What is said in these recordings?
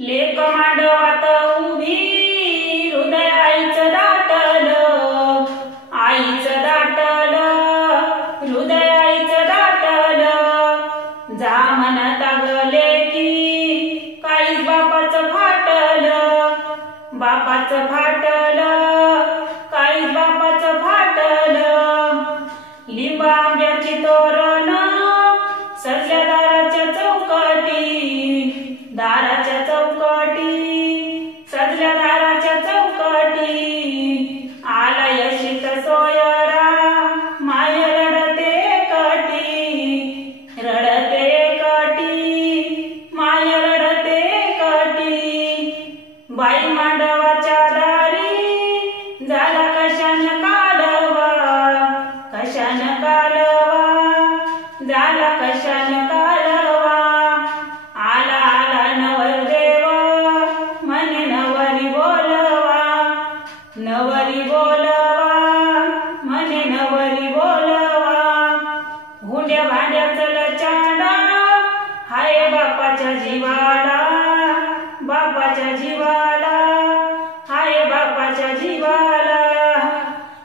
लेक मांडवात उभी हृदय आईचं दाटलं, आईचं दाटलं, हृदय आईचं दाटलं. जा म्हणता गले की काहीच बापाचं फाटलं, बापाचं फाटलं, काहीच बापाचं फाटलं. लिंब आंब्याची तोरण सजल्या दाराच्या चौकटी, दाराच्या चौकटी, सजल्या दाराच्या चौकटी. आला यशित सोयरा माय रडते एकटी, रडते एकटी, माय रडते एकटी. बाई मांडवाच्या दारी झाला कशान कालवा, कशान कालवा, झाला कशान कालवा. आला आला नवरदेव म्हणे नवरी बोलवा, नवरी बोलवा, म्हणे नवरी बोलवा. हुंड्या भांड्याचं लचाडा हाय बापाच्या जीवाला, बापाच्या जीवाला, हाय बापाच्या जीवाला.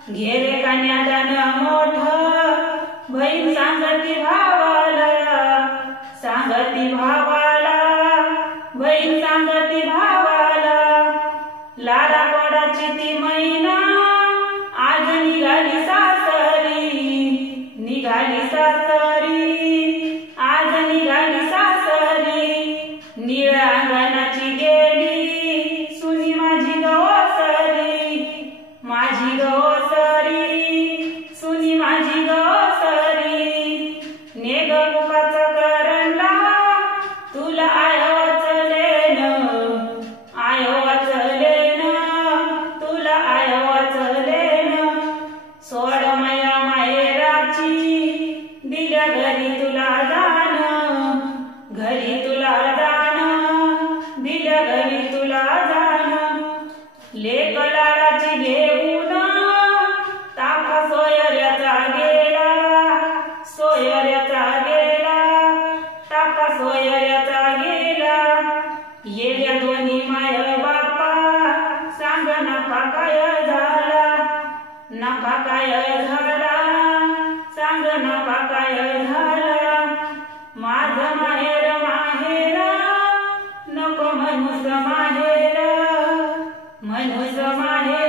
घेरे कन्यादान मोठं बहीण सांगती भावाला, सांगती भावाला, बहीण सांगती भावाला. लाडा कोडाची ती मैना आज निघाली सासरी, निघाली सासरी, आज निघाली सासरी. निळ अंगणाची गेली सुनी माझी गवसरी, माझी गवसरी, सुनी माझी गवसरी. नेग कुकाचा करंडा तुला आय वाचलेन, आय वाचलेन, तुला आय वाचलेन. सोड माया माहेराची दिल्या घरी तुला जाण, घरी तुला जाण, दिल्या घरी तुला जाण. लेक लाडाची घेऊन ताफा सोयऱ्याचा गेला, सोयऱ्याचा गेला, ताफा सोयऱ्याचा गेला. येल्या दोन्ही माय बापा सांग नफा काय झाला, नफा काय झाला, सांग नफा काय झाला. माझं माहेर माहेर नको म्हणूस माहेर, म्हणूस माहेर.